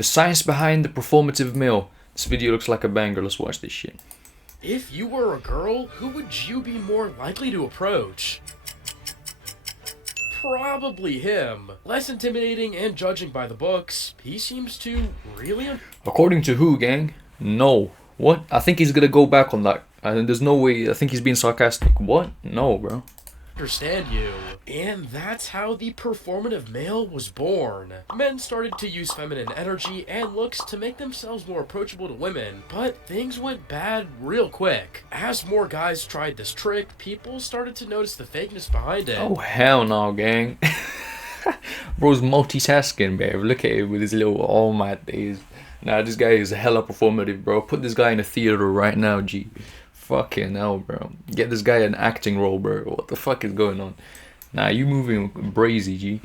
The science behind the performative male. This video looks like a banger. Let's watch this shit. If you were a girl, who would you be more likely to approach? Probably him. Less intimidating and judging by the books, he seems to really... According to who, gang? No. What? I think he's gonna go back on that. And there's no way. I think he's being sarcastic. What? No, bro. Understand you. And that's how the performative male was born. Men started to use feminine energy and looks to make themselves more approachable to women, but things went bad real quick. As more guys tried this trick, people started to notice the fakeness behind it. Oh, hell no, gang. Bro's multitasking, babe. Look at him with his little all my days. Nah, this guy is hella performative, bro. Put this guy in a theater right now, G. Fucking hell, bro. Get this guy an acting role, bro. What the fuck is going on? Nah, you moving brazy, G.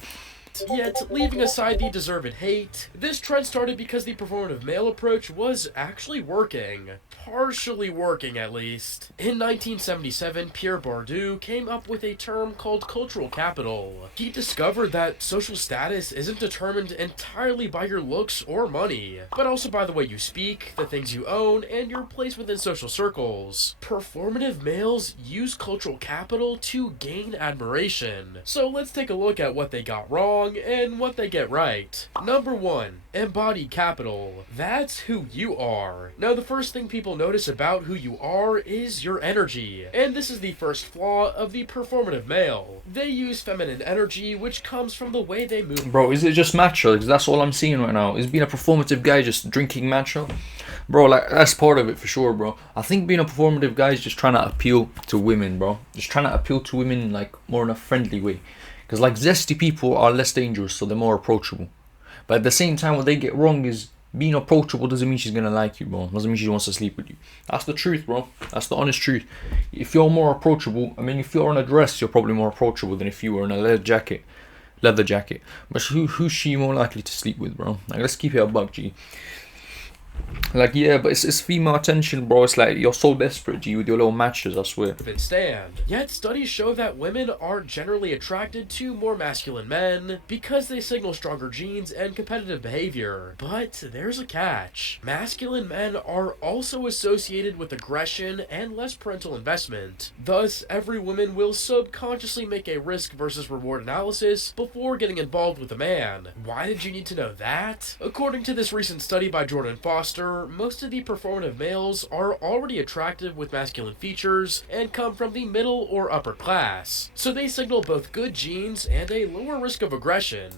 Yet, leaving aside the deserved hate, this trend started because the performative male approach was actually working. Partially working, at least. In 1977, Pierre Bourdieu came up with a term called cultural capital. He discovered that social status isn't determined entirely by your looks or money, but also by the way you speak, the things you own, and your place within social circles. Performative males use cultural capital to gain admiration. So let's take a look at what they got wrong and what they get right. Number 1. Embodied capital. That's who you are. Now, the first thing people notice about who you are is your energy. And this is the first flaw of the performative male. They use feminine energy, which comes from the way they move. Bro, is it just matcha? Because that's all I'm seeing right now. Is being a performative guy just drinking matcha? Bro, like, that's part of it for sure, bro. I think being a performative guy is just trying to appeal to women, bro. Just trying to appeal to women, like, more in a friendly way. Because, like, zesty people are less dangerous, so they're more approachable. But at the same time, what they get wrong is being approachable doesn't mean she's gonna like you, bro. Doesn't mean she wants to sleep with you. That's the truth, bro. That's the honest truth. If you're more approachable, I mean, if you're in a dress, you're probably more approachable than if you were in a leather jacket. But who's she more likely to sleep with, bro? Like, let's keep it a buck, G. Like, yeah, but it's female attention, bro. It's like you're so desperate, G, with your little matches, I swear. Stand. Yet studies show that women are generally attracted to more masculine men because they signal stronger genes and competitive behavior. But there's a catch. Masculine men are also associated with aggression and less parental investment. Thus, every woman will subconsciously make a risk versus reward analysis before getting involved with a man. Why did you need to know that? According to this recent study by Jordan Foster, most of the performative males are already attractive with masculine features and come from the middle or upper class. So they signal both good genes and a lower risk of aggression.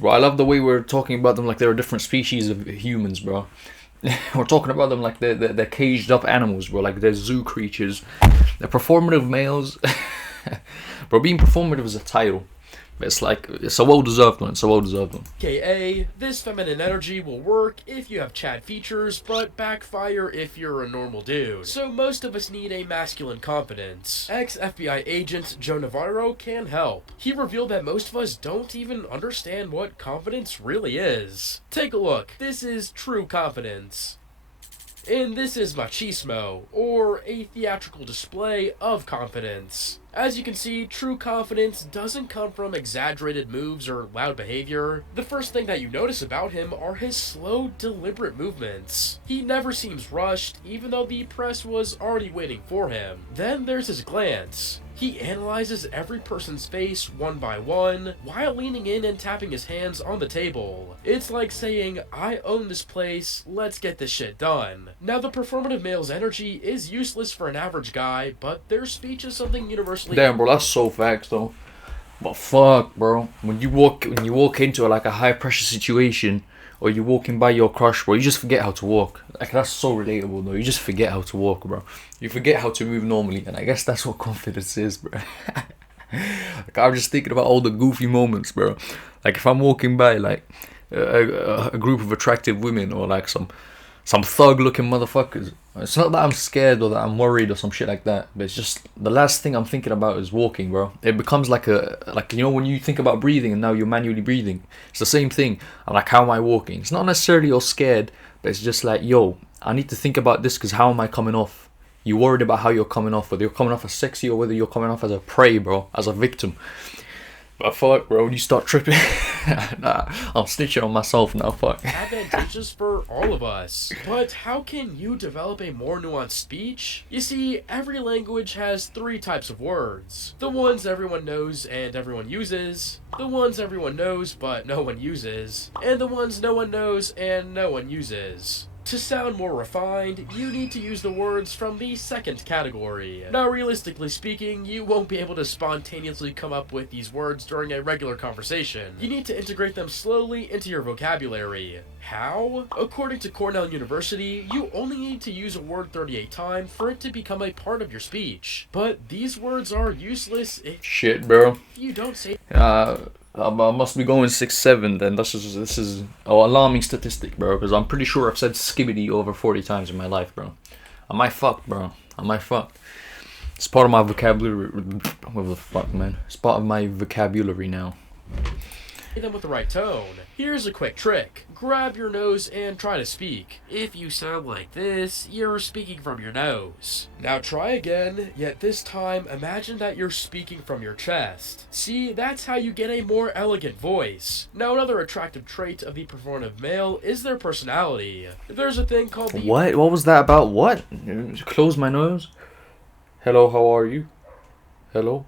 Bro, I love the way we're talking about them like they're a different species of humans, bro. We're talking about them like they're caged up animals, bro. Like they're zoo creatures. They're performative males. Bro, being performative is a title. But it's like, it's a well-deserved one. It's a well-deserved one. AKA, this feminine energy will work if you have Chad features, but backfire if you're a normal dude. So most of us need a masculine confidence. Ex-FBI agent Joe Navarro can help. He revealed that most of us don't even understand what confidence really is. Take a look. This is true confidence. And this is machismo, or a theatrical display of confidence. As you can see, true confidence doesn't come from exaggerated moves or loud behavior. The first thing that you notice about him are his slow, deliberate movements. He never seems rushed, even though the press was already waiting for him. Then there's his glance. He analyzes every person's face one by one, while leaning in and tapping his hands on the table. It's like saying, I own this place, let's get this shit done. Now, the performative male's energy is useless for an average guy, but their speech is something universally... Damn, bro, that's so facts, though. But fuck, bro. When you walk into like a high pressure situation, or you're walking by your crush, bro, you just forget how to walk. Like, that's so relatable, though. You just forget how to walk, bro. You forget how to move normally, and I guess that's what confidence is, bro. Like, I'm just thinking about all the goofy moments, bro. Like, if I'm walking by, like, a group of attractive women, or like some thug-looking motherfuckers, it's not that I'm scared or that I'm worried or some shit like that, but it's just the last thing I'm thinking about is walking, bro. It becomes like you know, when you think about breathing and now you're manually breathing, it's the same thing. I'm like, how am I walking? It's not necessarily you're scared, but it's just like, yo, I need to think about this because how am I coming off? You're worried about how you're coming off, whether you're coming off as sexy or whether you're coming off as a prey, bro, as a victim. But fuck, bro, you start tripping. Nah, I'm snitching on myself now, fuck. Advantageous for all of us. But how can you develop a more nuanced speech? You see, every language has three types of words. The ones everyone knows and everyone uses, the ones everyone knows but no one uses, and the ones no one knows and no one uses. To sound more refined, you need to use the words from the second category. Now, realistically speaking, you won't be able to spontaneously come up with these words during a regular conversation. You need to integrate them slowly into your vocabulary. How? According to Cornell University, you only need to use a word 38 times for it to become a part of your speech. But these words are useless if Shit, bro. you don't say. I must be going 6'7" then. This is an alarming statistic, bro. Because I'm pretty sure I've said skibbity over 40 times in my life, bro. Am I fucked, bro? Am I fucked? It's part of my vocabulary. What the fuck, man? It's part of my vocabulary now. Them with the right tone. Here's a quick trick. Grab your nose and try to speak. If you sound like this, you're speaking from your nose. Now try again, yet this time imagine that you're speaking from your chest. See, that's how you get a more elegant voice. Now another attractive trait of the performative male is their personality. There's a thing called the... What? What was that about? What? Close my nose? Hello, how are you? Hello?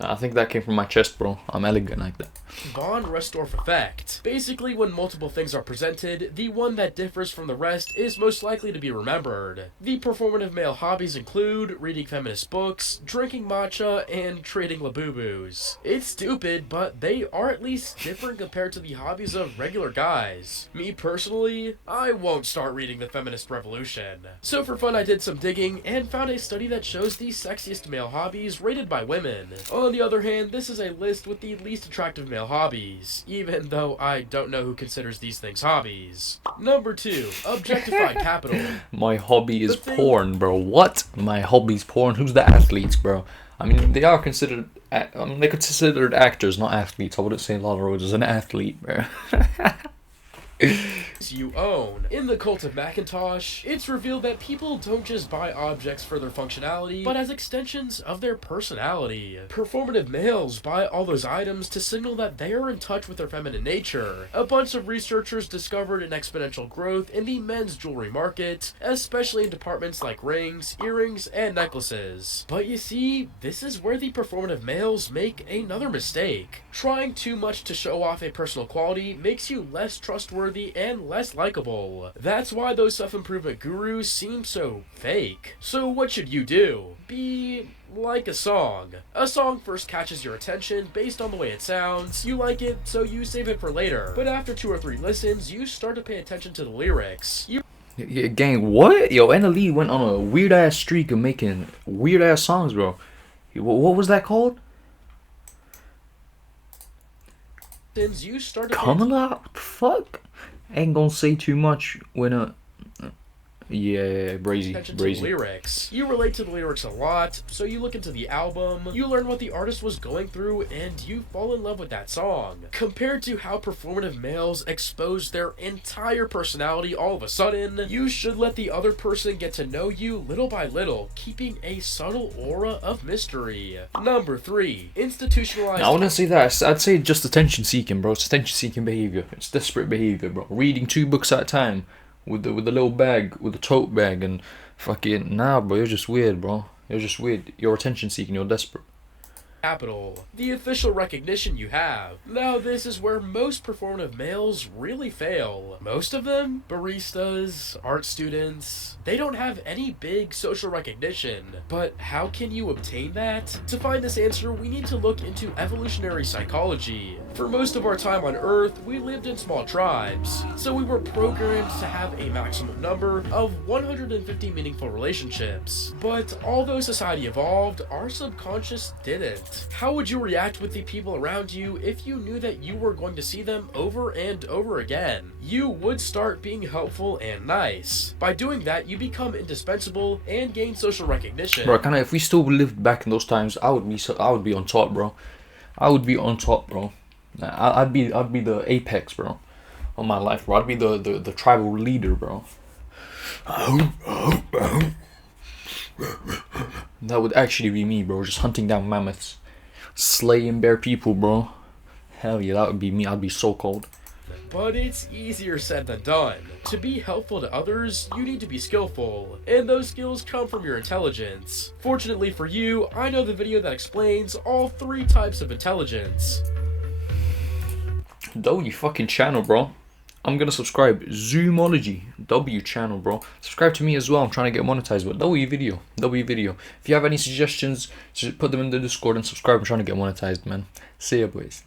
I think that came from my chest, bro. I'm elegant like that. Von Restorff effect. Basically, when multiple things are presented, the one that differs from the rest is most likely to be remembered. The performative male hobbies include reading feminist books, drinking matcha, and trading labubus. It's stupid, but they are at least different compared to the hobbies of regular guys. Me personally, I won't start reading the feminist revolution. So for fun, I did some digging and found a study that shows the sexiest male hobbies rated by women. On the other hand, this is a list with the least attractive male hobbies, even though I don't know who considers these things hobbies. Number 2, objectified capital. My hobby is porn, bro. What? My hobby's porn? Who's the athletes, bro? I mean, they are considered... they're considered actors, not athletes. I wouldn't say Lala Rhodes is an athlete, bro. You own. In the Cult of Macintosh, it's revealed that people don't just buy objects for their functionality, but as extensions of their personality. Performative males buy all those items to signal that they are in touch with their feminine nature. A bunch of researchers discovered an exponential growth in the men's jewelry market, especially in departments like rings, earrings, and necklaces. But you see, this is where the performative males make another mistake. Trying too much to show off a personal quality makes you less trustworthy and less likable. That's why those self-improvement gurus seem so fake. So what should you do? Be like a song. A song first catches your attention based on the way it sounds. You like it, so you save it for later. But after 2 or 3 listens, you start to pay attention to the lyrics. Yeah, gang, what? Yo, NLE went on a weird-ass streak of making weird-ass songs, bro. What was that called? You start to Kamala? What the fuck? Ain't gonna say too much when yeah, brazy. lyrics. You relate to the lyrics a lot, so you look into the album, you learn what the artist was going through, and you fall in love with that song. Compared to how performative males expose their entire personality all of a sudden, you should let the other person get to know you little by little, keeping a subtle aura of mystery. Number 3, institutionalized... I wouldn't say that. I'd say just attention seeking, bro. It's attention seeking behavior. It's desperate behavior, bro. Reading 2 books at a time. With the little bag, with the tote bag, and fucking bro, you're just weird, bro. You're just weird. You're attention seeking. You're desperate. Capital, the official recognition you have. Now this is where most performative males really fail. Most of them, baristas, art students, they don't have any big social recognition. But how can you obtain that? To find this answer, we need to look into evolutionary psychology. For most of our time on Earth, we lived in small tribes, so we were programmed to have a maximum number of 150 meaningful relationships. But although society evolved, our subconscious didn't. How would you react with the people around you if you knew that you were going to see them over and over again? You would start being helpful and nice. By doing that, you become indispensable and gain social recognition. Bro, if we still lived back in those times, I would be on top, bro. I would be on top, bro. I'd be the apex, bro, of my life, bro. I'd be the tribal leader, bro. That would actually be me, bro, just hunting down mammoths. slaying bare people, bro. Hell yeah, that would be me. I'd be so cold. But it's easier said than done. To be helpful to others, you need to be skillful, and those skills come from your intelligence. Fortunately for you, I know the video that explains all 3 types of intelligence. W fucking channel, bro. I'm gonna subscribe. Zoomology. W channel, bro. Subscribe to me as well. I'm trying to get monetized, but W video. W video. If you have any suggestions, just put them in the Discord and subscribe. I'm trying to get monetized, man. See ya, boys.